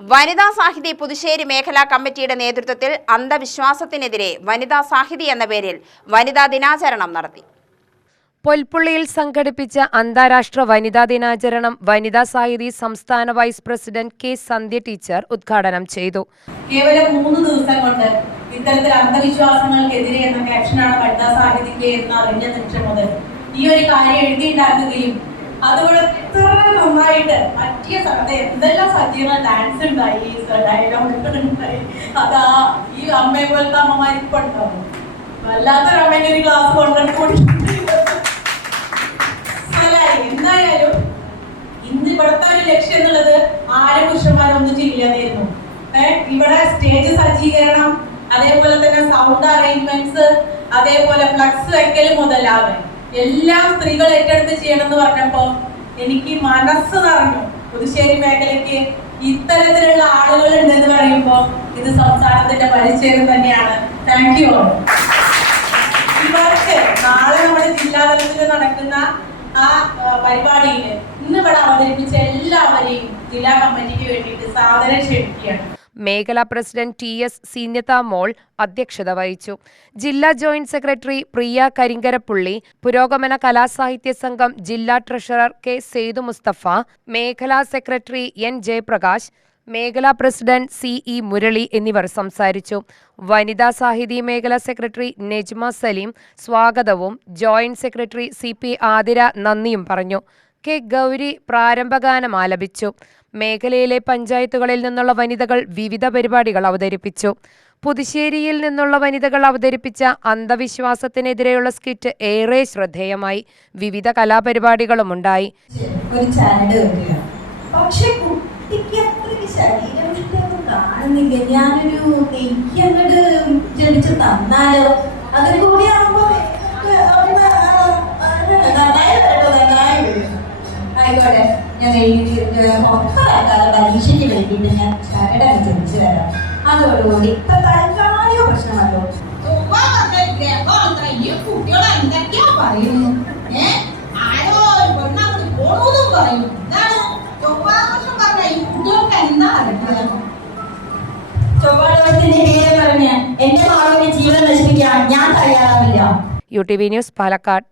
വനിതാ സാഹിതി പുതുശ്ശേരി മേഖലാ കമ്മിറ്റിയുടെ നേതൃത്വത്തിൽ അന്ധവിശ്വാസത്തിനെതിരെ വനിതാ സാഹിതി എന്ന പേരിൽ വനിതാ ദിനാചരണം നടത്തി. പൊൽപ്പുള്ളിയിൽ സംഘടിപ്പിച്ച അന്താരാഷ്ട്ര വനിതാ ദിനാചരണം വനിതാ സാഹിതി സംസ്ഥാന vice president K Sandhya teacher ഉദ്ഘാടനം ചെയ്തു. കേവലം മൂന്ന് ദിവസം കൊണ്ട് ഇത്തരത്തിൽ അന്ധവിശ്വാസങ്ങൾക്കെതിരെ എന്ന ക്യാപ്ഷനാണ് വനിതാ സാഹിതിക്ക് എന്ന് അറിഞ്ഞ നിമിഷം മുതൽ ഈ ഒരു കാര്യം എഴുതിയിട്ടുണ്ടാക്കുകയും അതുപോലെ ഇത്ര നന്നായിട്ട് പറ്റിയ സ്ഥലത്ത് എന്തെല്ലാം സജീവ ഡാൻസ് ഉണ്ടായി ഡയലോഗ് ഉണ്ടായി. അതാ ഈ അമ്മയെ പോലത്തെ അമ്മമാർ ഇപ്പൊ ഉണ്ടാവും. വല്ലാത്തൊരു അമ്മേന്റെ ഒരു ക്ലാസ് കൊണ്ടുപോയി എന്തായാലും ഇന്ന് ഇവിടുത്തെ ഒരു ലക്ഷ്യം എന്നുള്ളത് ആരും പുരുഷന്മാരൊന്നും ചെയ്യാതായിരുന്നു ഏഹ് ഇവിടെ സ്റ്റേജ് സജ്ജീകരണം അതേപോലെ തന്നെ സൗണ്ട് അറേഞ്ച്മെന്റ്സ് അതേപോലെ ഫ്ലക്സ് വെക്കൽ മുതലാകെ എല്ലാം സ്ത്രീകൾ ഏറ്റെടുത്ത് ചെയ്യണം എന്ന് പറഞ്ഞപ്പോ എനിക്ക് മനസ്സ് നിറഞ്ഞു. പുതുശ്ശേരി മേഖലയ്ക്ക് ഇത്തരത്തിലുള്ള ആളുകൾ ഉണ്ടെന്ന് പറയുമ്പോൾ ഇത് സംസ്ഥാനത്തിന്റെ പരിചയം തന്നെയാണ്. താങ്ക് യു ഇവർക്ക് നാളെ നമ്മുടെ ജില്ലാതലത്തിൽ നടക്കുന്ന ആ പരിപാടിയിൽ ഇന്ന് ഇവിടെ അവതരിപ്പിച്ച എല്ലാവരെയും ജില്ലാ കമ്മിറ്റിക്ക് വേണ്ടിയിട്ട് സാധനം ക്ഷണിക്കുകയാണ്. മേഖലാ പ്രസിഡന്റ് ടി എസ് സീന്യത മോൾ അധ്യക്ഷത വഹിച്ചു. ജില്ലാ ജോയിന്റ് സെക്രട്ടറി പ്രിയ കരിങ്കരപ്പുള്ളി പുരോഗമന കലാസാഹിത്യ സംഘം ജില്ലാ ട്രഷറർ കെ സെയ്ദു മുസ്തഫ മേഖലാ സെക്രട്ടറി എൻ ജയപ്രകാശ് മേഖലാ പ്രസിഡന്റ് സി ഇ മുരളി എന്നിവർ സംസാരിച്ചു. വനിതാ സാഹിതി മേഖലാ സെക്രട്ടറി നെജ്മ സലീം സ്വാഗതവും joint secretary C P Athira നന്ദിയും പറഞ്ഞു. കെ ഗൗരി പ്രാരംഭഗാനം ആലപിച്ചു. മേഖലയിലെ പഞ്ചായത്തുകളിൽ നിന്നുള്ള വനിതകൾ വിവിധ പരിപാടികൾ അവതരിപ്പിച്ചു പുതുശ്ശേരിയിൽ നിന്നുള്ള വനിതകൾ അവതരിപ്പിച്ച അന്ധവിശ്വാസത്തിനെതിരെയുള്ള സ്കിറ്റ് ഏറെ ശ്രദ്ധേയമായി വിവിധ കലാപരിപാടികളും ഉണ്ടായി ഞാനൊരു തന്നാലോ ഞാൻ മൊത്തമാക്കാതെ പരീക്ഷയ്ക്ക് വേണ്ടിയിട്ട് ഞാൻ ചരടങ്ങ് ജപിച്ചു തരാം. അതോടുകൂടി ഇപ്പൊ തൽക്കാലിക പ്രശ്നമല്ലോ. എന്തൊക്കെയാ പറയുന്നു? ഏ? ആരോ പെണ്ണങ്ങോട്ട് പോണൂന്നും പറയുന്നു ഇതാണ് ചൊവ്വാദോഷം പറഞ്ഞ ഈ കുട്ടികൾക്ക് എന്താ അറിയാം ചൊവ്വാദോഷത്തിന്റെ പേര് പറഞ്ഞ് എന്റെ മകളുടെ ജീവൻ നശിപ്പിക്കാൻ ഞാൻ തയ്യാറാവില്ല. U T V news Palakkad.